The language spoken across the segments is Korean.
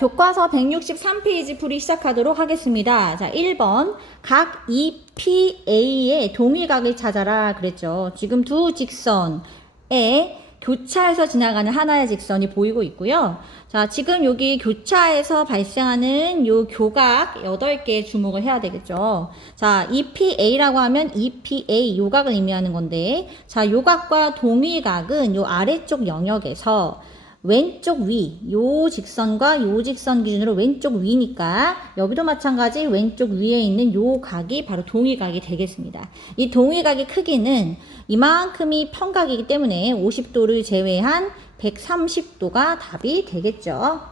교과서 163페이지 풀이 시작하도록 하겠습니다. 자, 1번. 각 EPA의 동위각을 찾아라 그랬죠. 지금 두 직선에 교차해서 지나가는 하나의 직선이 보이고 있고요. 자, 지금 여기 교차에서 발생하는 요 교각 8개 주목을 해야 되겠죠. 자, EPA라고 하면 EPA 요각을 의미하는 건데, 자, 요각과 동위각은 요 아래쪽 영역에서 왼쪽 위, 요 직선과 요 직선 기준으로 왼쪽 위니까 여기도 마찬가지 왼쪽 위에 있는 요 각이 바로 동위각이 되겠습니다. 이 동위각의 크기는 이만큼이 평각이기 때문에 50도를 제외한 130도가 답이 되겠죠.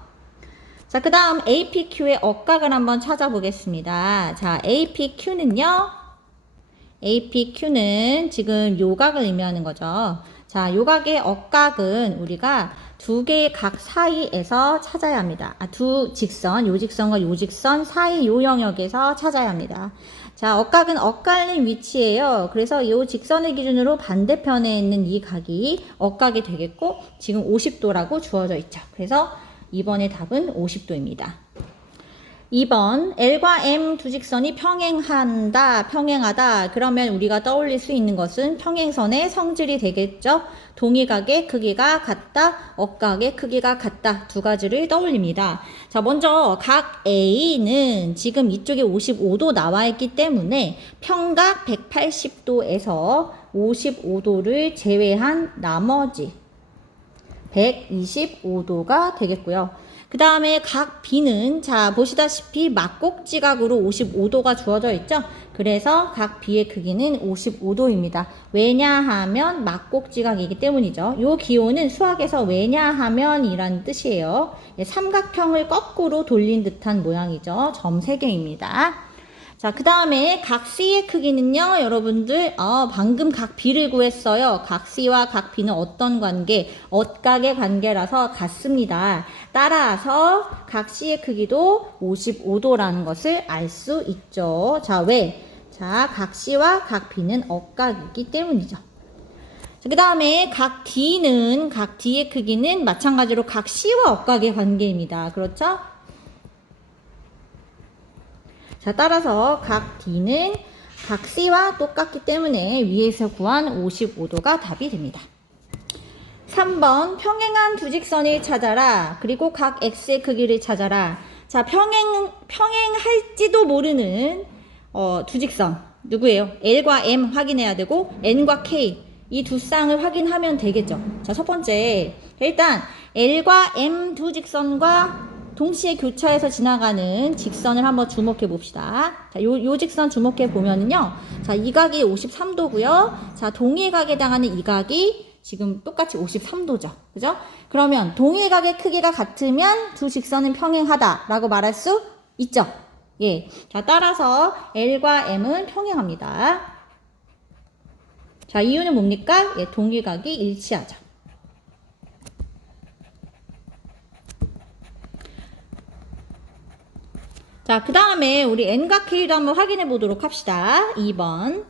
자, 그 다음 APQ의 억각을 한번 찾아보겠습니다. 자, APQ는요. APQ는 지금 요각을 의미하는 거죠. 자, 요각의 억각은 우리가 두 개의 각 사이에서 찾아야 합니다. 두 직선, 요 직선과 요 직선 사이 요 영역에서 찾아야 합니다. 자, 억각은 엇갈린 위치예요. 그래서 이 직선을 기준으로 반대편에 있는 이 각이 억각이 되겠고, 지금 50도라고 주어져 있죠. 그래서 이번의 답은 50도입니다. 2번 L과 M 두 직선이 평행하다. 그러면 우리가 떠올릴 수 있는 것은 평행선의 성질이 되겠죠. 동위각의 크기가 같다, 억각의 크기가 같다. 두 가지를 떠올립니다. 자, 먼저 각 A는 지금 이쪽에 55도 나와 있기 때문에 평각 180도에서 55도를 제외한 나머지 125도가 되겠고요. 그 다음에 각 B는 자 보시다시피 막꼭지각으로 55도가 주어져 있죠. 그래서 각 B의 크기는 55도입니다. 왜냐하면 막꼭지각이기 때문이죠. 요 기호는 수학에서 왜냐하면 이란 뜻이에요. 삼각형을 거꾸로 돌린 듯한 모양이죠. 점 3개입니다. 자, 그 다음에 각 C의 크기는요, 여러분들, 방금 각 B를 구했어요. 각 C와 각 B는 어떤 관계? 엇각의 관계라서 같습니다. 따라서 각 C의 크기도 55도라는 것을 알 수 있죠. 자, 왜? 자, 각 C와 각 B는 엇각이기 때문이죠. 그 다음에 각 D의 크기는 마찬가지로 각 C와 엇각의 관계입니다. 그렇죠? 자, 따라서 각 D는 각 C와 똑같기 때문에 위에서 구한 55도가 답이 됩니다. 3번 평행한 두 직선을 찾아라. 그리고 각 X의 크기를 찾아라. 자, 평행할지도 모르는 두 직선 누구예요? L과 M 확인해야 되고 N과 K 이 두 쌍을 확인하면 되겠죠. 자, 첫 번째 일단 L과 M 두 직선과 동시에 교차해서 지나가는 직선을 한번 주목해 봅시다. 자, 요 직선 주목해 보면은요. 자, 이 각이 53도고요. 자, 동일각에 해당하는 이 각이 지금 똑같이 53도죠. 그죠? 그러면 동일각의 크기가 같으면 두 직선은 평행하다라고 말할 수 있죠. 예. 자, 따라서 L과 M은 평행합니다. 자, 이유는 뭡니까? 예, 동일각이 일치하죠. 자, 그 다음에 우리 N과 K를 한번 확인해 보도록 합시다. 2번.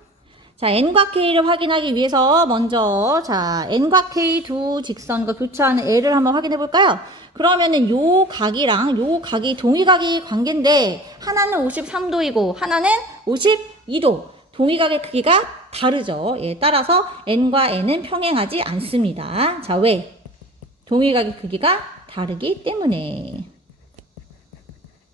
자, N과 K를 확인하기 위해서 먼저, 자, N과 K 두 직선과 교차하는 L을 한번 확인해 볼까요? 그러면은 요 각이랑 요 각이 동위각이 관계인데, 하나는 53도이고, 하나는 52도. 동위각의 크기가 다르죠. 예, 따라서 N과 N은 평행하지 않습니다. 자, 왜? 동위각의 크기가 다르기 때문에.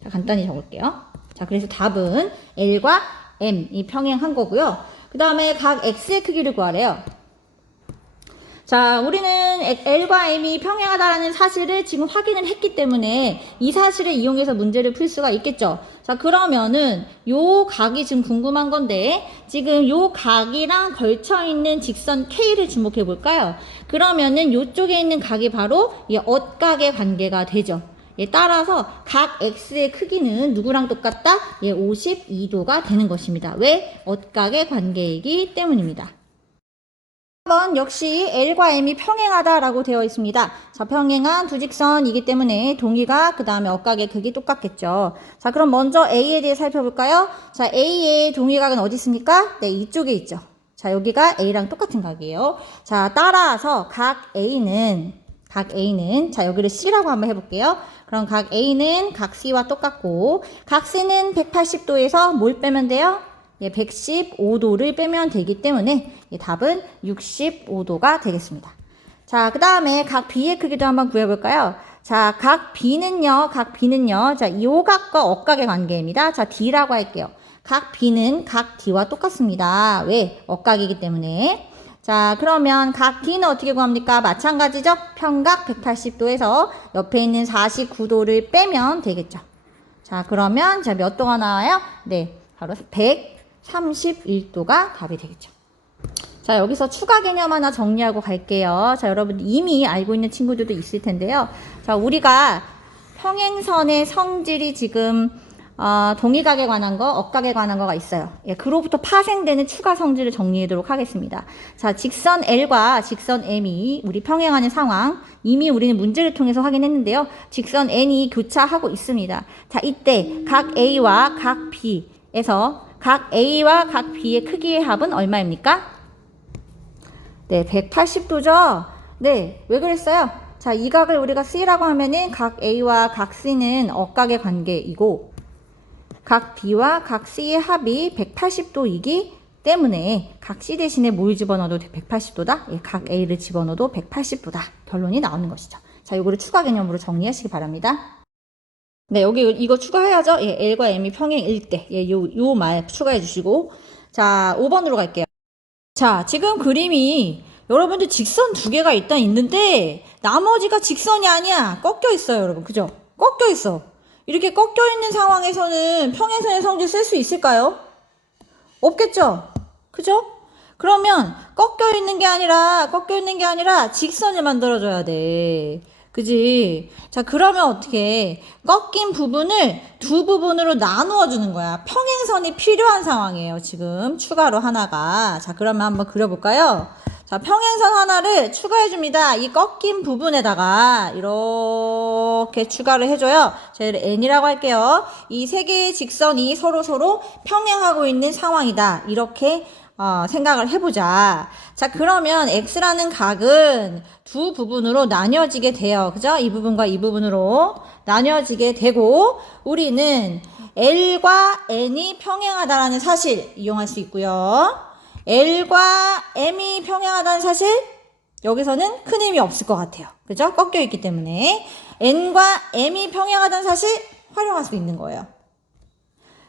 자, 간단히 적을게요. 자, 그래서 답은 L과 M이 평행한 거고요. 그 다음에 각 X의 크기를 구하래요. 자, 우리는 L과 M이 평행하다라는 사실을 지금 확인을 했기 때문에 이 사실을 이용해서 문제를 풀 수가 있겠죠. 자, 그러면은 요 각이 지금 궁금한 건데 지금 요 각이랑 걸쳐있는 직선 K를 주목해 볼까요? 그러면은 요쪽에 있는 각이 바로 이 엇각의 관계가 되죠. 예, 따라서 각 X의 크기는 누구랑 똑같다? 예, 52도가 되는 것입니다. 왜? 엇각의 관계이기 때문입니다. 4번 역시 L과 M이 평행하다라고 되어 있습니다. 자, 평행한 두 직선이기 때문에 동위각 그 다음에 엇각의 크기 똑같겠죠. 자, 그럼 먼저 A에 대해 살펴볼까요? 자, A의 동위각은 어디 있습니까? 네, 이쪽에 있죠. 자, 여기가 A랑 똑같은 각이에요. 자, 따라서 각 A는 각 A는, 자, 여기를 C라고 한번 해볼게요. 그럼 각 A는 각 C와 똑같고, 각 C는 180도에서 뭘 빼면 돼요? 예, 115도를 빼면 되기 때문에 예, 답은 65도가 되겠습니다. 자, 그 다음에 각 B의 크기도 한번 구해볼까요? 자, 각 B는요, 자, 이 오각과 억각의 관계입니다. 자, D라고 할게요. 각 B는 각 D와 똑같습니다. 왜? 억각이기 때문에. 자, 그러면 각 D는 어떻게 구합니까? 마찬가지죠? 평각 180도에서 옆에 있는 49도를 빼면 되겠죠. 자, 그러면 자, 몇 도가 나와요? 네, 바로 131도가 답이 되겠죠. 자, 여기서 추가 개념 하나 정리하고 갈게요. 자, 여러분 이미 알고 있는 친구들도 있을 텐데요. 자, 우리가 평행선의 성질이 지금 동의각에 관한 거, 억각에 관한 거가 있어요. 예, 그로부터 파생되는 추가 성질을 정리하도록 하겠습니다. 자, 직선 L과 직선 M이 우리 평행하는 상황, 이미 우리는 문제를 통해서 확인했는데요. 직선 N이 교차하고 있습니다. 자, 이때 각 A와 각 B에서 각 A와 각 B의 크기의 합은 얼마입니까? 네, 180도죠? 네, 왜 그랬어요? 자, 이 각을 우리가 C라고 하면은 각 A와 각 C는 억각의 관계이고, 각 B와 각 C의 합이 180도이기 때문에 각 C 대신에 뭘 집어넣어도 180도다? 예, 각 A를 집어넣어도 180도다. 결론이 나오는 것이죠. 자, 요거를 추가 개념으로 정리하시기 바랍니다. 네, 여기 이거 추가해야죠. 예, L과 M이 평행일 때. 예, 요 말 추가해 주시고. 자, 5번으로 갈게요. 자, 지금 그림이 여러분들 직선 두 개가 일단 있는데 나머지가 직선이 아니야. 꺾여 있어요, 여러분. 그죠? 꺾여 있어. 이렇게 꺾여 있는 상황에서는 평행선의 성질 쓸 수 있을까요? 없겠죠? 그죠? 그러면 꺾여 있는 게 아니라 직선을 만들어줘야 돼. 그지? 자, 그러면 어떻게 꺾인 부분을 두 부분으로 나누어 주는 거야. 평행선이 필요한 상황이에요. 지금 추가로 하나가. 자, 그러면 한번 그려볼까요? 자, 평행선 하나를 추가해 줍니다. 이 꺾인 부분에다가 이렇게 추가를 해줘요. 저희를 N이라고 할게요. 이 세 개의 직선이 서로 평행하고 있는 상황이다. 이렇게 생각을 해보자. 자, 그러면 X라는 각은 두 부분으로 나뉘어지게 돼요. 그죠? 이 부분과 이 부분으로 나뉘어지게 되고, 우리는 L과 N이 평행하다라는 사실 이용할 수 있고요. L과 M이 평행하다는 사실, 여기서는 큰 의미 없을 것 같아요. 그죠? 꺾여 있기 때문에. N과 M이 평행하다는 사실 활용할 수 있는 거예요.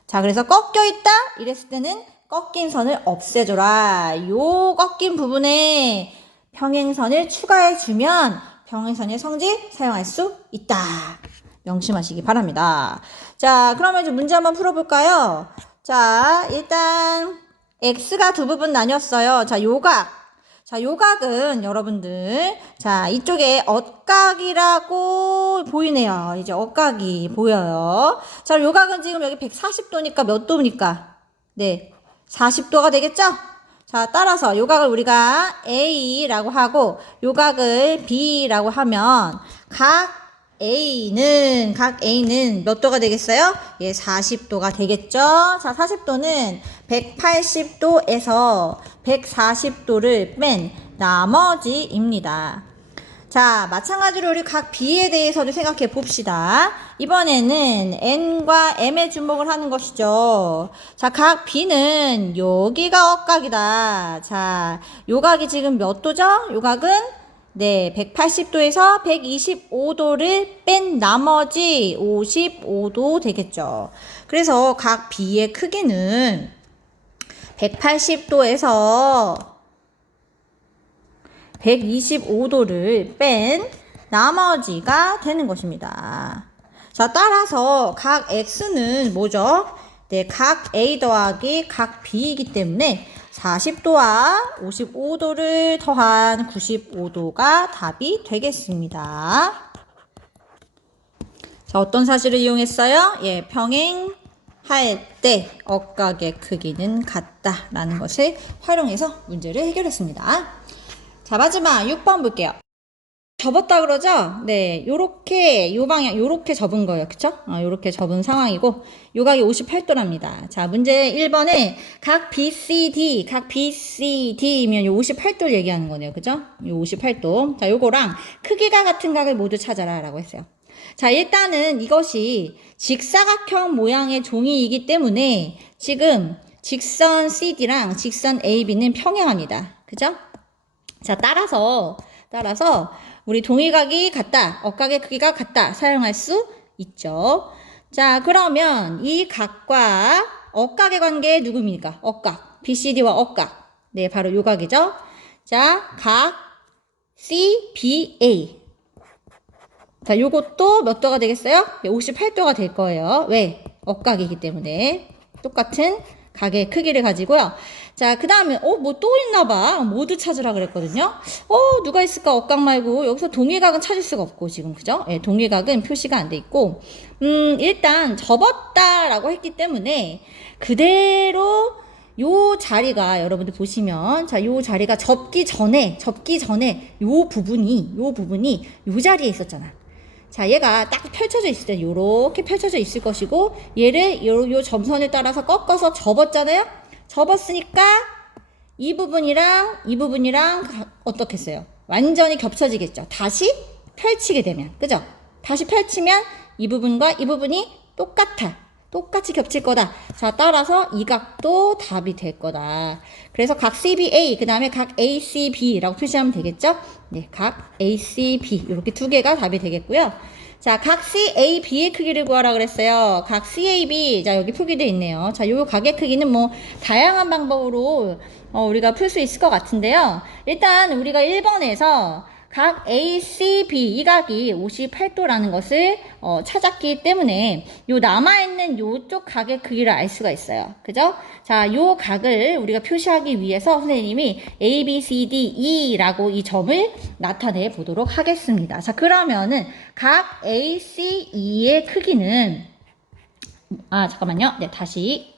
자, 그래서 꺾여 있다? 이랬을 때는 꺾인 선을 없애줘라. 요 꺾인 부분에 평행선을 추가해주면 평행선의 성질 사용할 수 있다. 명심하시기 바랍니다. 자, 그러면 이제 문제 한번 풀어볼까요? 자, 일단 X가 두 부분 나뉘었어요. 자, 요각. 자, 요각은 여러분들, 자, 이쪽에 억각이라고 보이네요. 이제 억각이 보여요. 자, 요각은 지금 여기 140도니까 몇 도입니까? 네, 40도가 되겠죠? 자, 따라서 요각을 우리가 A라고 하고 요각을 B라고 하면 각 A는 몇 도가 되겠어요? 예, 40도가 되겠죠? 자, 40도는 180도에서 140도를 뺀 나머지입니다. 자, 마찬가지로 우리 각 B에 대해서도 생각해 봅시다. 이번에는 N과 M에 주목을 하는 것이죠. 자, 각 B는 여기가 억각이다. 자, 요 각이 지금 몇 도죠? 요 각은 네, 180도에서 125도를 뺀 나머지 55도 되겠죠. 그래서 각 B의 크기는 180도에서 125도를 뺀 나머지가 되는 것입니다. 자, 따라서 각 X는 뭐죠? 네, 각 A 더하기 각 B이기 때문에 40도와 55도를 더한 95도가 답이 되겠습니다. 자, 어떤 사실을 이용했어요? 예, 평행할 때 억각의 크기는 같다라는 것을 활용해서 문제를 해결했습니다. 자, 마지막 6번 볼게요. 접었다 그러죠? 네, 요렇게, 요 방향, 요렇게 접은 거예요. 그쵸? 요렇게 접은 상황이고, 요 각이 58도랍니다. 자, 문제 1번에 각 BCD이면 요 58도를 얘기하는 거네요. 그죠? 요 58도. 자, 요거랑 크기가 같은 각을 모두 찾아라 라고 했어요. 자, 일단은 이것이 직사각형 모양의 종이이기 때문에 지금 직선 CD랑 직선 AB는 평행합니다. 그죠? 자, 따라서 우리 동일각이 같다, 억각의 크기가 같다 사용할 수 있죠. 자, 그러면 이 각과 억각의 관계 누굽니까? 억각. BCD와 억각. 네, 바로 요 각이죠. 자, 각 CBA. 자, 요것도 몇 도가 되겠어요? 58도가 될 거예요. 왜? 억각이기 때문에. 똑같은 각의 크기를 가지고요. 자, 그 다음에, 뭐 또 있나 봐. 모두 찾으라 그랬거든요. 누가 있을까? 억각 말고. 여기서 동일각은 찾을 수가 없고, 지금, 그죠? 예, 동일각은 표시가 안 돼 있고. 일단, 접었다라고 했기 때문에, 그대로 요 자리가, 여러분들 보시면, 자, 요 자리가 접기 전에, 요 부분이 요 자리에 있었잖아. 자, 얘가 딱 펼쳐져 있을 때 요렇게 펼쳐져 있을 것이고, 얘를 요 점선을 따라서 꺾어서 접었잖아요? 접었으니까 이 부분이랑 어떻게 했어요? 완전히 겹쳐지겠죠. 다시 펼치게 되면. 그죠? 다시 펼치면 이 부분과 이 부분이 똑같이 겹칠 거다. 자, 따라서 이 각도 답이 될 거다. 그래서 각 CBA, 그 다음에 각 ACB라고 표시하면 되겠죠? 네, 각 ACB. 이렇게 두 개가 답이 되겠고요. 자, 각 CAB의 크기를 구하라 그랬어요. 각 CAB. 자, 여기 표기되어 있네요. 자, 요 각의 크기는 뭐, 다양한 방법으로, 우리가 풀 수 있을 것 같은데요. 일단, 우리가 1번에서 각 ACB 이 각이 58도라는 것을 찾았기 때문에 요 남아있는 요쪽 각의 크기를 알 수가 있어요. 그죠? 자, 요 각을 우리가 표시하기 위해서 선생님이 A, B, C, D, E라고 이 점을 나타내 보도록 하겠습니다. 자, 그러면은 각 AC, E의 크기는 잠깐만요. 네, 다시.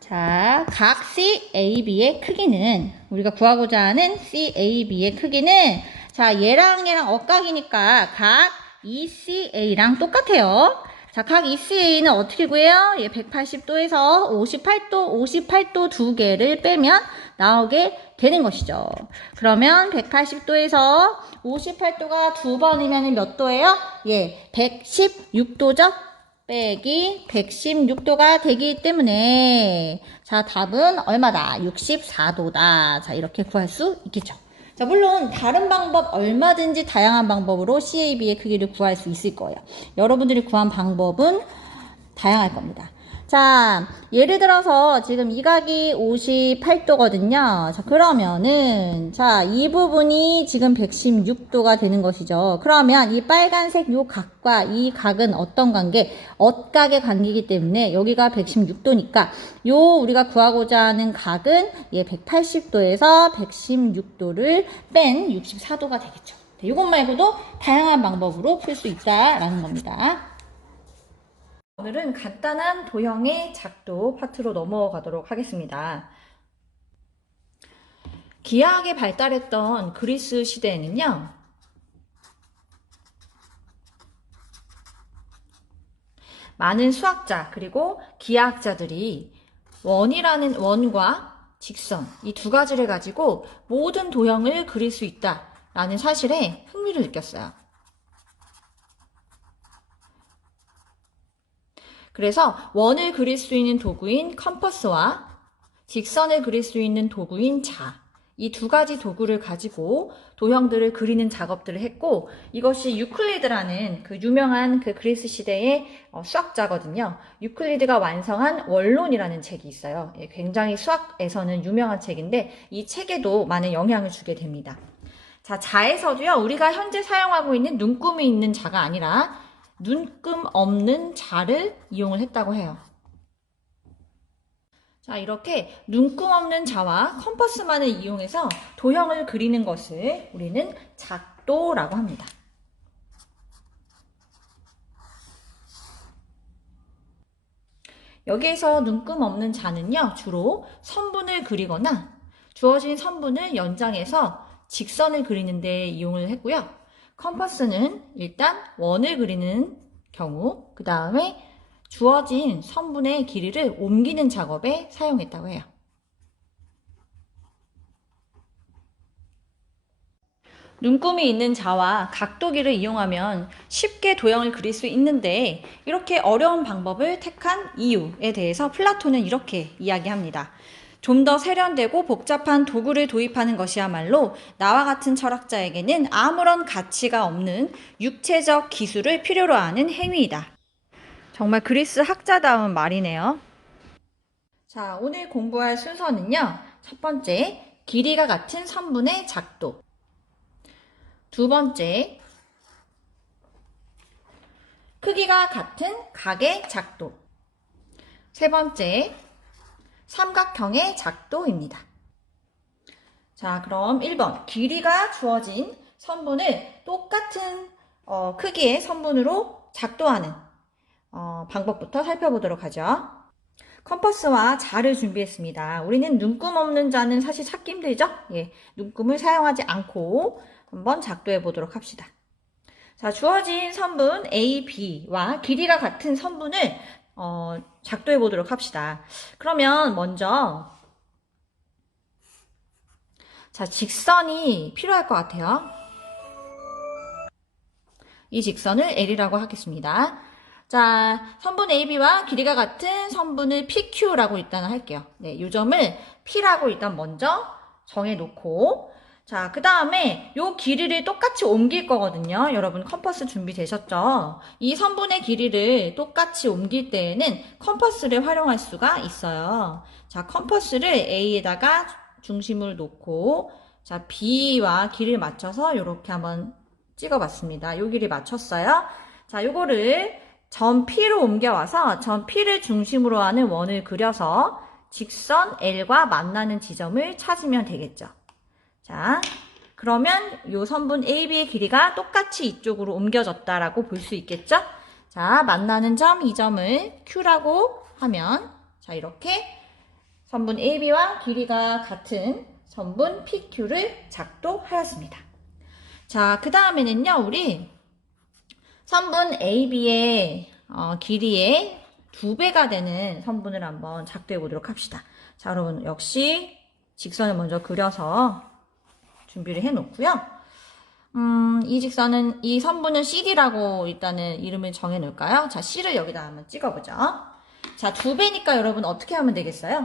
자, 각 CAB의 크기는 우리가 구하고자 하는 CAB의 크기는 자, 얘랑 억각이니까 각 ECA랑 똑같아요. 자, 각 ECA는 어떻게 구해요? 얘 180도에서 58도 두 개를 빼면 나오게 되는 것이죠. 그러면 180도에서 58도가 두 번이면 몇 도예요? 예, 116도죠? 빼기 116도가 되기 때문에 자, 답은 얼마다? 64도다. 자, 이렇게 구할 수 있겠죠. 자, 물론 다른 방법 얼마든지 다양한 방법으로 CAB의 크기를 구할 수 있을 거예요. 여러분들이 구한 방법은 다양할 겁니다. 자, 예를 들어서 지금 이 각이 58도거든요. 자, 그러면은 자, 이 부분이 지금 116도가 되는 것이죠. 그러면 이 빨간색 요 각과 이 각은 어떤 관계? 억각의 관계이기 때문에 여기가 116도니까 요 우리가 구하고자 하는 각은 180도에서 116도를 뺀 64도가 되겠죠. 이것 말고도 다양한 방법으로 풀 수 있다라는 겁니다. 오늘은 간단한 도형의 작도 파트로 넘어가도록 하겠습니다. 기하학이 발달했던 그리스 시대에는요, 많은 수학자 그리고 기하학자들이 원과 직선 이 두 가지를 가지고 모든 도형을 그릴 수 있다라는 사실에 흥미를 느꼈어요. 그래서 원을 그릴 수 있는 도구인 컴퍼스와 직선을 그릴 수 있는 도구인 자, 이 두 가지 도구를 가지고 도형들을 그리는 작업들을 했고, 이것이 유클리드라는 그 유명한 그 그리스 시대의 수학자거든요. 유클리드가 완성한 원론이라는 책이 있어요. 굉장히 수학에서는 유명한 책인데 이 책에도 많은 영향을 주게 됩니다. 자, 자에서도요, 우리가 현재 사용하고 있는 눈금이 있는 자가 아니라 눈금 없는 자를 이용을 했다고 해요. 자, 이렇게 눈금 없는 자와 컴퍼스만을 이용해서 도형을 그리는 것을 우리는 작도라고 합니다. 여기에서 눈금 없는 자는요, 주로 선분을 그리거나 주어진 선분을 연장해서 직선을 그리는 데 이용을 했고요. 컴퍼스는 일단 원을 그리는 경우, 그 다음에 주어진 선분의 길이를 옮기는 작업에 사용했다고 해요. 눈금이 있는 자와 각도기를 이용하면 쉽게 도형을 그릴 수 있는데 이렇게 어려운 방법을 택한 이유에 대해서 플라톤은 이렇게 이야기합니다. 좀 더 세련되고 복잡한 도구를 도입하는 것이야말로 나와 같은 철학자에게는 아무런 가치가 없는 육체적 기술을 필요로 하는 행위이다. 정말 그리스 학자다운 말이네요. 자, 오늘 공부할 순서는요. 첫 번째, 길이가 같은 선분의 작도. 두 번째, 크기가 같은 각의 작도. 세 번째, 삼각형의 작도입니다. 자, 그럼 1번, 길이가 주어진 선분을 똑같은 크기의 선분으로 작도하는 방법부터 살펴보도록 하죠. 컴퍼스와 자를 준비했습니다. 우리는 눈금 없는 자는 사실 찾기 힘들죠? 예, 눈금을 사용하지 않고 한번 작도해 보도록 합시다. 자, 주어진 선분 A, B와 길이가 같은 선분을 작도해 보도록 합시다. 그러면 먼저 자, 직선이 필요할 것 같아요. 이 직선을 L이라고 하겠습니다. 자, 선분 AB와 길이가 같은 선분을 PQ라고 일단 할게요. 네, 이 점을 P라고 일단 먼저 정해놓고, 자, 그 다음에 이 길이를 똑같이 옮길 거거든요. 여러분 컴퍼스 준비되셨죠? 이 선분의 길이를 똑같이 옮길 때에는 컴퍼스를 활용할 수가 있어요. 자, 컴퍼스를 A에다가 중심을 놓고, 자, B와 길이를 맞춰서 이렇게 한번 찍어봤습니다. 요 길이 맞췄어요. 자, 요거를 점 P로 옮겨와서 점 P를 중심으로 하는 원을 그려서 직선 L과 만나는 지점을 찾으면 되겠죠. 자, 그러면 요 선분 AB의 길이가 똑같이 이쪽으로 옮겨졌다라고 볼 수 있겠죠? 자, 만나는 점, 이 점을 Q라고 하면, 자, 이렇게 선분 AB와 길이가 같은 선분 PQ를 작도하였습니다. 자, 그 다음에는요, 우리 선분 AB의 길이의 2배가 되는 선분을 한번 작도해 보도록 합시다. 자, 여러분, 역시 직선을 먼저 그려서 준비를 해 놓고요. 이 선분은 CD라고 일단은 이름을 정해 놓을까요? 자, C를 여기다 한번 찍어보죠. 자, 2배니까 여러분 어떻게 하면 되겠어요?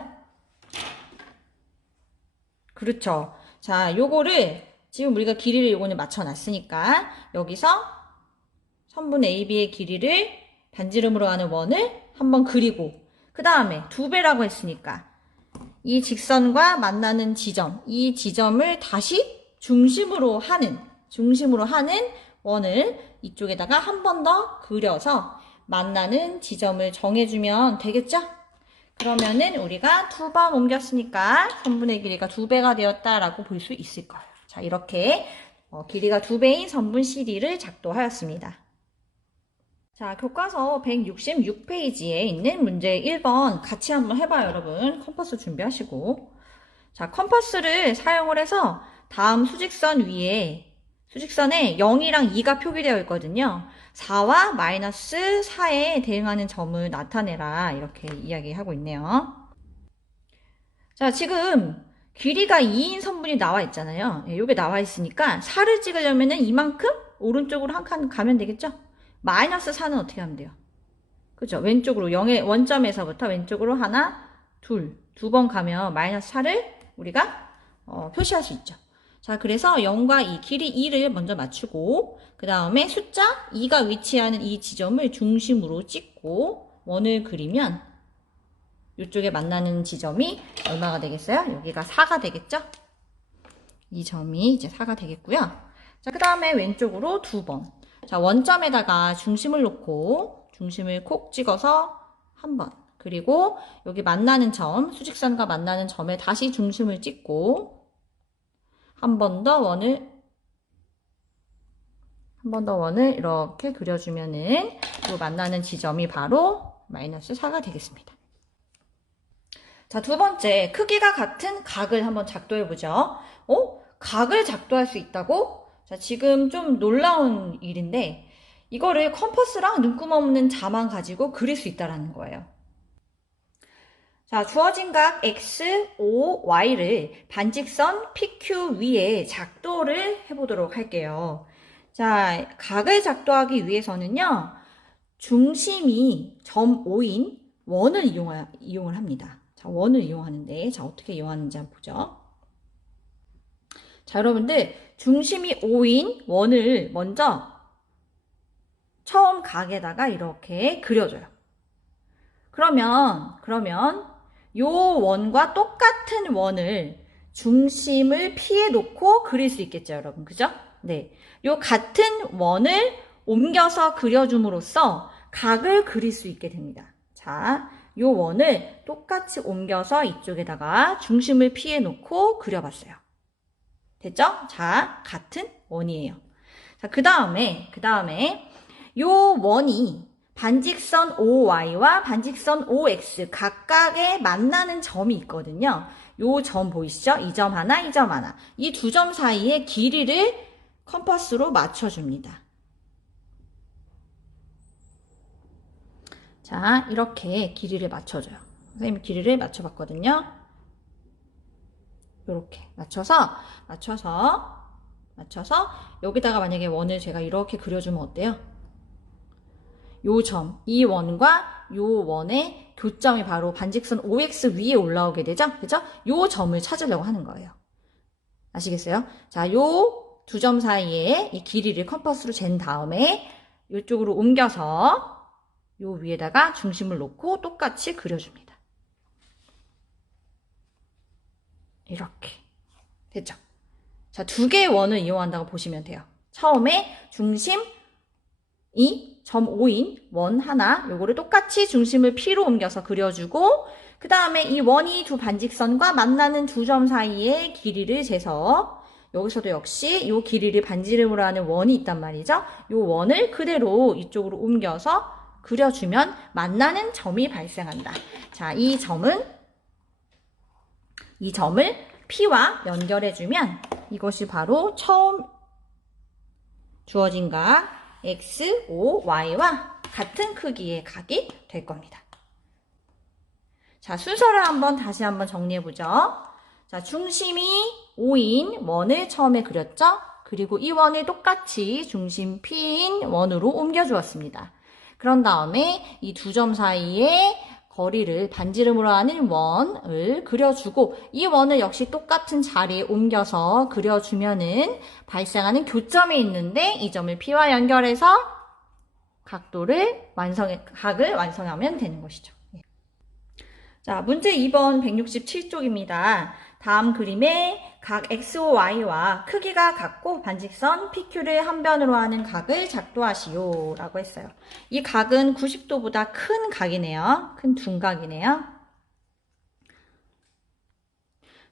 그렇죠. 자, 요거를 지금 우리가 길이를 요거는 맞춰 놨으니까 여기서 선분 AB의 길이를 반지름으로 하는 원을 한번 그리고 그 다음에 2배라고 했으니까 이 직선과 만나는 지점, 이 지점을 다시 중심으로 하는 원을 이쪽에다가 한 번 더 그려서 만나는 지점을 정해주면 되겠죠? 그러면은 우리가 2번 옮겼으니까 선분의 길이가 2배가 되었다라고 볼 수 있을 거예요. 자, 이렇게 길이가 2배인 선분 CD를 작도하였습니다. 자, 교과서 166페이지에 있는 문제 1번 같이 한번 해봐요, 여러분. 컴퍼스 준비하시고. 자, 컴퍼스를 사용을 해서 다음 수직선에 0이랑 2가 표기되어 있거든요. 4와 마이너스 4에 대응하는 점을 나타내라. 이렇게 이야기하고 있네요. 자, 지금 길이가 2인 선분이 나와 있잖아요. 이게 나와 있으니까 4를 찍으려면 이만큼 오른쪽으로 한 칸 가면 되겠죠? 마이너스 4는 어떻게 하면 돼요? 그죠? 왼쪽으로 0의 원점에서부터 왼쪽으로 하나, 두 번 가면 마이너스 4를 우리가 표시할 수 있죠. 자, 그래서 0과 2, 길이 2를 먼저 맞추고 그 다음에 숫자 2가 위치하는 이 지점을 중심으로 찍고 원을 그리면 이쪽에 만나는 지점이 얼마가 되겠어요? 여기가 4가 되겠죠? 이 점이 이제 4가 되겠고요. 자, 그 다음에 왼쪽으로 2번. 자, 원점에다가 중심을 놓고 중심을 콕 찍어서 한 번. 그리고 여기 만나는 점, 수직선과 만나는 점에 다시 중심을 찍고 한 번 더 원을 이렇게 그려주면은 그 만나는 지점이 바로 마이너스 4가 되겠습니다. 자, 두 번째, 크기가 같은 각을 한번 작도해보죠. 각을 작도할 수 있다고? 자, 지금 좀 놀라운 일인데 이거를 컴퍼스랑 눈금 없는 자만 가지고 그릴 수 있다라는 거예요. 자, 주어진 각 X, O, Y를 반직선 PQ 위에 작도를 해보도록 할게요. 자, 각을 작도하기 위해서는요, 중심이 점 O인 원을 이용을 합니다. 자, 원을 이용하는데, 자, 어떻게 이용하는지 한번 보죠. 자, 여러분들, 중심이 O인 원을 먼저 처음 각에다가 이렇게 그려줘요. 그러면, 요 원과 똑같은 원을 중심을 피해 놓고 그릴 수 있겠죠, 여러분. 그죠? 네. 요 같은 원을 옮겨서 그려줌으로써 각을 그릴 수 있게 됩니다. 자, 요 원을 똑같이 옮겨서 이쪽에다가 중심을 피해 놓고 그려봤어요. 됐죠? 자, 같은 원이에요. 자, 그 다음에 요 원이 반직선 OY와 반직선 OX 각각에 만나는 점이 있거든요. 요 점 보이시죠? 이 점 하나, 이 점 하나. 이 두 점 사이의 길이를 컴퍼스로 맞춰줍니다. 자, 이렇게 길이를 맞춰줘요. 선생님이 길이를 맞춰봤거든요. 이렇게 맞춰서 여기다가 만약에 원을 제가 이렇게 그려주면 어때요? 요 점, 이 원과 요 원의 교점이 바로 반직선 OX 위에 올라오게 되죠? 그죠? 요 점을 찾으려고 하는 거예요. 아시겠어요? 자, 요 두 점 사이에 이 길이를 컴퍼스로 잰 다음에 이쪽으로 옮겨서 요 위에다가 중심을 놓고 똑같이 그려줍니다. 이렇게. 됐죠? 자, 두 개의 원을 이용한다고 보시면 돼요. 처음에 중심 점 5인 원 하나, 요거를 똑같이 중심을 P로 옮겨서 그려주고, 그 다음에 이 원이 두 반직선과 만나는 두 점 사이의 길이를 재서, 여기서도 역시 요 길이를 반지름으로 하는 원이 있단 말이죠. 요 원을 그대로 이쪽으로 옮겨서 그려주면 만나는 점이 발생한다. 자, 이 점을 P와 연결해주면 이것이 바로 처음 주어진 각 X, O, Y와 같은 크기의 각이 될 겁니다. 자, 순서를 다시 한번 정리해보죠. 자, 중심이 O인 원을 처음에 그렸죠? 그리고 이 원을 똑같이 중심 P인 원으로 옮겨주었습니다. 그런 다음에 이 두 점 사이에 거리를 반지름으로 하는 원을 그려주고 이 원을 역시 똑같은 자리에 옮겨서 그려주면은 발생하는 교점이 있는데 이 점을 P와 연결해서 각을 완성하면 되는 것이죠. 자, 문제 2번 167쪽입니다. 다음 그림에 각 XOY와 크기가 같고 반직선 PQ를 한 변으로 하는 각을 작도하시오 라고 했어요. 이 각은 90도보다 큰 각이네요. 큰 둔각이네요.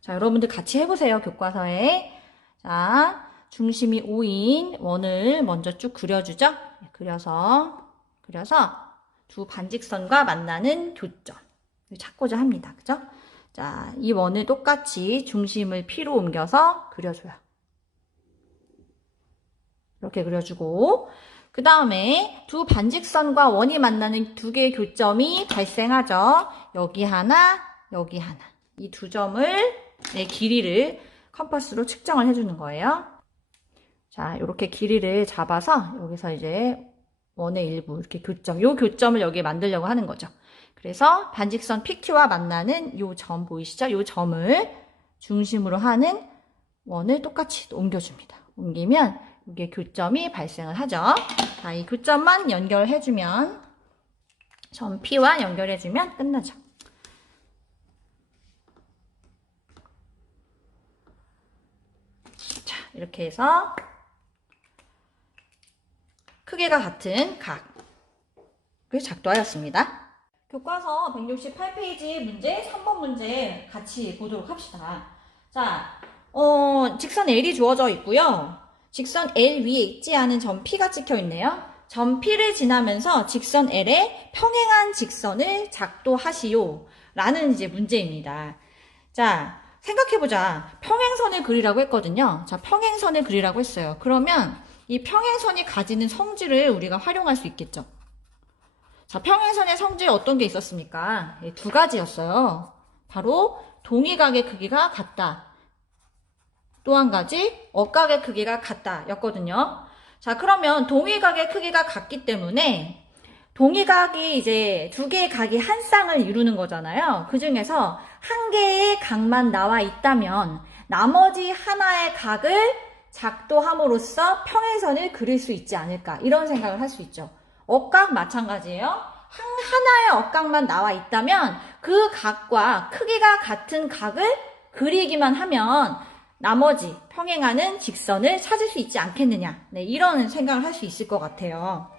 자, 여러분들 같이 해보세요. 교과서에. 자, 중심이 O인 원을 먼저 쭉 그려주죠. 그려서 두 반직선과 만나는 교점을 찾고자 합니다. 그죠? 자, 이 원을 똑같이 중심을 P로 옮겨서 그려줘요. 이렇게 그려주고 그 다음에 두 반직선과 원이 만나는 두 개의 교점이 발생하죠. 여기 하나, 여기 하나. 이 두 점의 길이를 컴퍼스로 측정을 해주는 거예요. 자, 이렇게 길이를 잡아서 여기서 이제 원의 일부 이렇게 교점, 요 교점을 여기에 만들려고 하는 거죠. 그래서 반직선 PQ와 만나는 요 점 보이시죠? 요 점을 중심으로 하는 원을 똑같이 옮겨줍니다. 옮기면 이게 교점이 발생을 하죠. 자, 이 교점만 연결해주면 점 P와 연결해주면 끝나죠. 자, 이렇게 해서 크기가 같은 각을 작도하였습니다. 교과서 168페이지 문제 3번 문제 같이 보도록 합시다. 자, 직선 L이 주어져 있고요. 직선 L 위에 있지 않은 점 P가 찍혀 있네요. 점 P를 지나면서 직선 L에 평행한 직선을 작도하시오 라는 이제 문제입니다. 자, 생각해보자. 평행선을 그리라고 했거든요. 자, 평행선을 그리라고 했어요. 그러면 이 평행선이 가지는 성질을 우리가 활용할 수 있겠죠. 자, 평행선의 성질 어떤 게 있었습니까? 두 가지였어요. 바로 동의각의 크기가 같다. 또 한 가지 억각의 크기가 같다 였거든요. 자, 그러면 동의각의 크기가 같기 때문에 동의각이 이제 두 개의 각이 한 쌍을 이루는 거잖아요. 그 중에서 한 개의 각만 나와 있다면 나머지 하나의 각을 작도함으로써 평행선을 그릴 수 있지 않을까, 이런 생각을 할 수 있죠. 억각 마찬가지예요. 하나의 억각만 나와 있다면 그 각과 크기가 같은 각을 그리기만 하면 나머지 평행하는 직선을 찾을 수 있지 않겠느냐. 네, 이런 생각을 할 수 있을 것 같아요.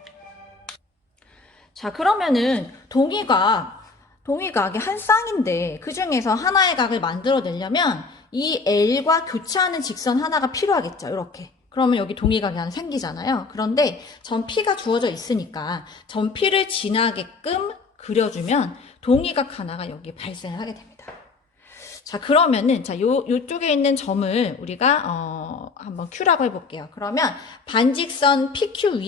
자, 그러면은 동의각이 한 쌍인데 그 중에서 하나의 각을 만들어내려면 이 L과 교차하는 직선 하나가 필요하겠죠. 이렇게. 그러면 여기 동의각이 하나 생기잖아요. 그런데 전 P가 주어져 있으니까 전 P를 지나게끔 그려주면 동의각 하나가 여기 발생을 하게 됩니다. 자, 그러면은, 자, 요쪽에 있는 점을 우리가, 한번 Q라고 해볼게요. 그러면 반직선 PQ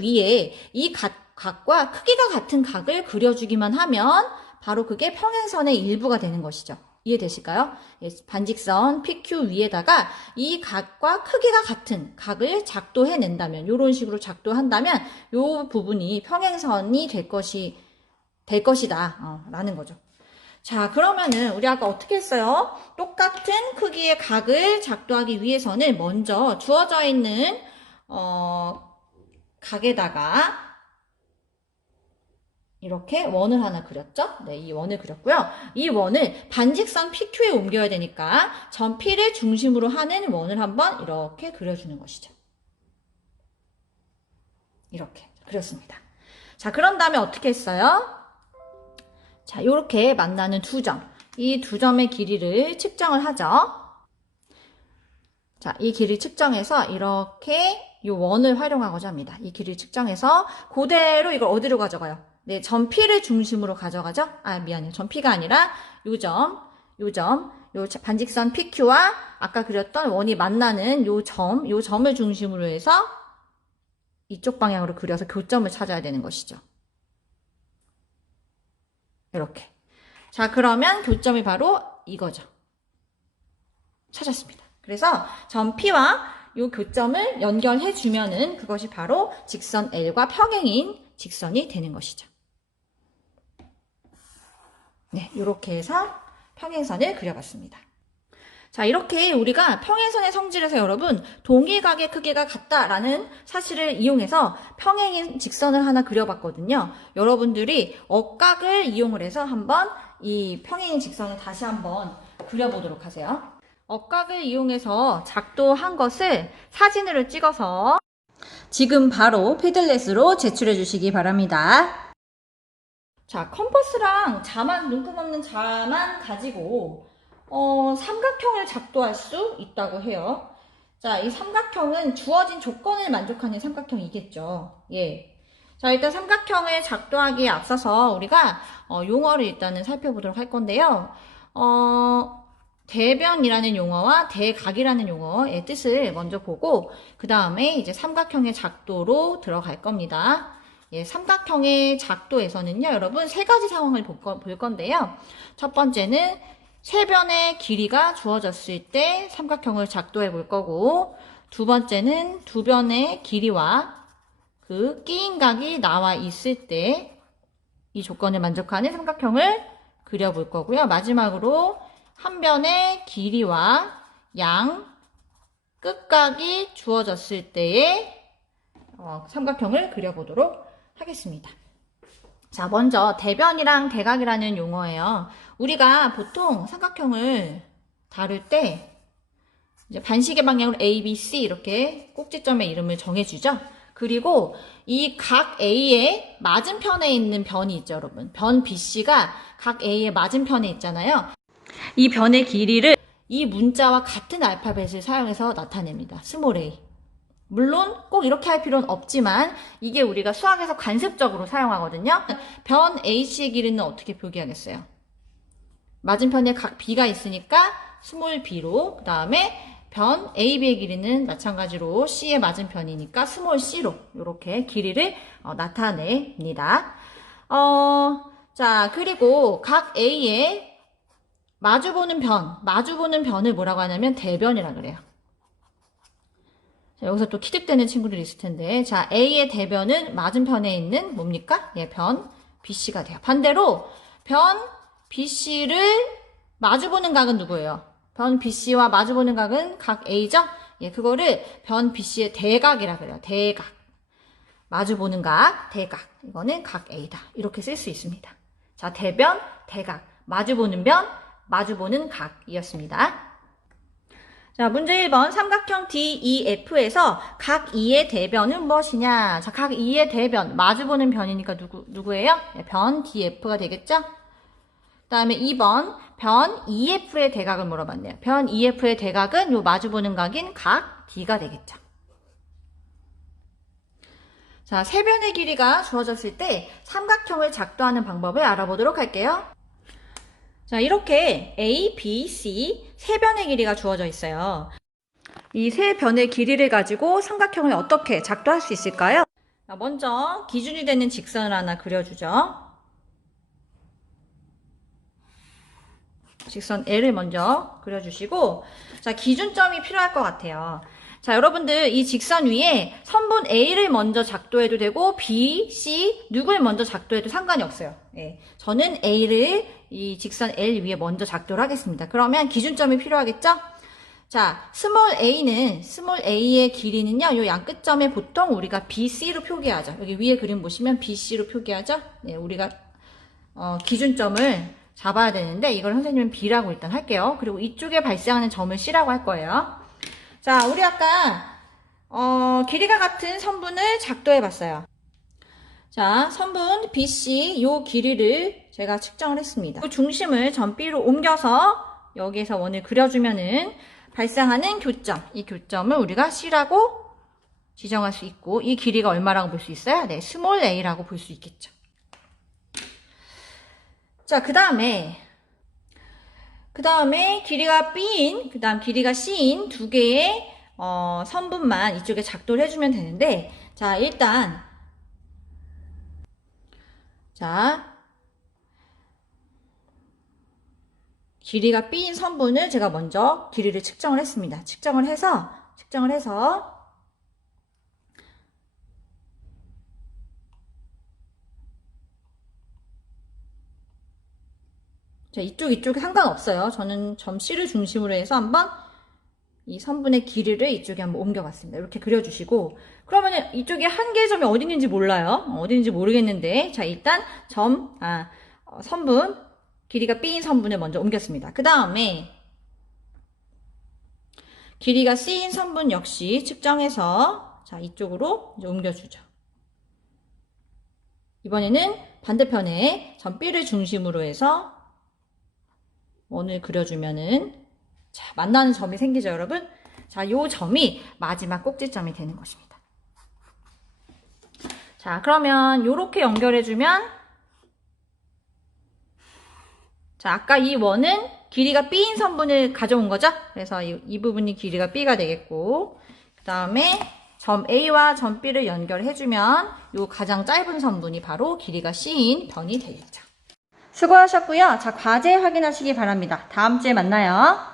위에 이 각과 크기가 같은 각을 그려주기만 하면 바로 그게 평행선의 일부가 되는 것이죠. 이해되실까요? 예, 반직선 PQ 위에다가 이 각과 크기가 같은 각을 작도해낸다면, 이런 식으로 작도한다면, 요 부분이 평행선이 될 것이다. 라는 거죠. 자, 그러면은 우리 아까 어떻게 했어요? 똑같은 크기의 각을 작도하기 위해서는 먼저 주어져 있는 각에다가 이렇게 원을 하나 그렸죠? 네, 이 원을 그렸고요. 이 원을 반직선 PQ에 옮겨야 되니까 전 P를 중심으로 하는 원을 한번 이렇게 그려주는 것이죠. 이렇게 그렸습니다. 자, 그런 다음에 어떻게 했어요? 자, 요렇게 만나는 두 점. 이 두 점의 길이를 측정을 하죠. 자, 이 길이 측정해서 이렇게 요 원을 활용하고자 합니다. 이 길이를 측정해서 그대로 이걸 어디로 가져가요? 네, 점 P를 중심으로 가져가죠? 미안해요. 점 P가 아니라 요 반직선 PQ와 아까 그렸던 원이 만나는 요 점을 중심으로 해서 이쪽 방향으로 그려서 교점을 찾아야 되는 것이죠. 이렇게. 자, 그러면 교점이 바로 이거죠. 찾았습니다. 그래서 점 P와 이 교점을 연결해 주면은 그것이 바로 직선 L과 평행인 직선이 되는 것이죠. 네, 이렇게 해서 평행선을 그려봤습니다. 자, 이렇게 우리가 평행선의 성질에서 여러분 동의각의 크기가 같다라는 사실을 이용해서 평행인 직선을 하나 그려봤거든요. 여러분들이 억각을 이용을 해서 한번 이 평행인 직선을 다시 한번 그려보도록 하세요. 억각을 이용해서 작도한 것을 사진으로 찍어서 지금 바로 패들렛으로 제출해 주시기 바랍니다. 자, 컴퍼스랑 눈금 없는 자만 가지고 삼각형을 작도할 수 있다고 해요. 자, 이 삼각형은 주어진 조건을 만족하는 삼각형이겠죠. 예. 자, 일단 삼각형을 작도하기에 앞서서 우리가 용어를 일단은 살펴보도록 할 건데요. 대변이라는 용어와 대각이라는 용어의 뜻을 먼저 보고 그 다음에 이제 삼각형의 작도로 들어갈 겁니다. 예, 삼각형의 작도에서는요, 여러분 세 가지 상황을 볼 건데요. 첫 번째는 세 변의 길이가 주어졌을 때 삼각형을 작도해 볼 거고, 두 번째는 두 변의 길이와 그 끼인 각이 나와 있을 때 이 조건을 만족하는 삼각형을 그려볼 거고요. 마지막으로 한 변의 길이와 양 끝각이 주어졌을 때의 삼각형을 그려보도록 하겠습니다. 자, 먼저 대변이랑 대각이라는 용어예요. 우리가 보통 삼각형을 다룰 때 이제 반시계 방향으로 A, B, C 이렇게 꼭지점의 이름을 정해주죠. 그리고 이 각 A의 맞은편에 있는 변이 있죠, 여러분. 변 BC가 각 A의 맞은편에 있잖아요. 이 변의 길이를 이 문자와 같은 알파벳을 사용해서 나타냅니다. 스몰 a. 물론 꼭 이렇게 할 필요는 없지만 이게 우리가 수학에서 관습적으로 사용하거든요. 변 H의 길이는 어떻게 표기하겠어요? 맞은편에 각 B가 있으니까 스몰 b로, 그 다음에 변 AB의 길이는 마찬가지로 C의 맞은편이니까 스몰 c로 이렇게 길이를 나타냅니다. 자, 그리고 각 A의 마주보는 변을 뭐라고 하냐면 대변이라 그래요. 자, 여기서 또 키득대는 친구들이 있을 텐데, 자, A의 대변은 맞은편에 있는 뭡니까? 예, 변 BC가 돼요. 반대로 변 BC를 마주보는 각은 누구예요? 변 BC와 마주보는 각은 각 A죠? 예, 그거를 변 BC의 대각이라 그래요. 대각. 마주보는 각, 대각. 이거는 각 A다. 이렇게 쓸 수 있습니다. 자, 대변, 대각. 마주보는 변, 마주보는 각이었습니다. 자, 문제 1번 삼각형 DEF에서 각 E의 대변은 무엇이냐? 자, 각 E의 대변, 마주보는 변이니까 누구예요? 네, 변 DF가 되겠죠? 그 다음에 2번 변 EF의 대각을 물어봤네요. 변 EF의 대각은 요 마주보는 각인 각 D가 되겠죠. 자, 세 변의 길이가 주어졌을 때 삼각형을 작도하는 방법을 알아보도록 할게요. 자, 이렇게 A, B, C 세 변의 길이가 주어져 있어요. 이 세 변의 길이를 가지고 삼각형을 어떻게 작도할 수 있을까요? 자, 먼저 기준이 되는 직선을 하나 그려주죠. 직선 L을 먼저 그려주시고, 자, 기준점이 필요할 것 같아요. 자, 여러분들 이 직선 위에 선분 A를 먼저 작도해도 되고 B, C 누구를 먼저 작도해도 상관이 없어요. 예, 저는 A를 이 직선 L 위에 먼저 작도를 하겠습니다. 그러면 기준점이 필요하겠죠? 자, 스몰 A의 길이는요, 요 양 끝점에 보통 우리가 BC로 표기하죠. 여기 위에 그림 보시면 BC로 표기하죠? 네, 우리가 기준점을 잡아야 되는데 이걸 선생님은 B라고 일단 할게요. 그리고 이쪽에 발생하는 점을 C라고 할 거예요. 자, 우리 아까 길이가 같은 선분을 작도해 봤어요. 자, 선분 BC 요 길이를 제가 측정을 했습니다. 그 중심을 점 B로 옮겨서 여기에서 원을 그려주면은 발생하는 교점, 이 교점을 우리가 C라고 지정할 수 있고, 이 길이가 얼마라고 볼 수 있어요? 네, 스몰 a라고 볼 수 있겠죠. 자, 그 다음에 길이가 B인, 그 다음 길이가 C인 두 개의 선분만 이쪽에 작도를 해주면 되는데, 자, 일단 자, 길이가 B인 선분을 제가 먼저 길이를 측정을 했습니다. 측정을 해서 자, 이쪽에 상관없어요. 저는 점 C를 중심으로 해서 한번 이 선분의 길이를 이쪽에 한번 옮겨봤습니다. 이렇게 그려주시고, 그러면 이쪽에 한 개의 점이 어디 있는지 몰라요. 어디 있는지 모르겠는데, 자, 일단 선분, 길이가 B인 선분을 먼저 옮겼습니다. 그 다음에 길이가 C인 선분 역시 측정해서, 자, 이쪽으로 이제 옮겨주죠. 이번에는 반대편에 점 B를 중심으로 해서 원을 그려주면은, 자, 만나는 점이 생기죠, 여러분? 자, 요 점이 마지막 꼭지점이 되는 것입니다. 자, 그러면 요렇게 연결해주면, 자, 아까 이 원은 길이가 B인 선분을 가져온 거죠? 그래서 이 부분이 길이가 B가 되겠고, 그 다음에 점 A와 점 B를 연결해주면 요 가장 짧은 선분이 바로 길이가 C인 변이 되겠죠. 수고하셨고요. 자, 과제 확인하시기 바랍니다. 다음 주에 만나요.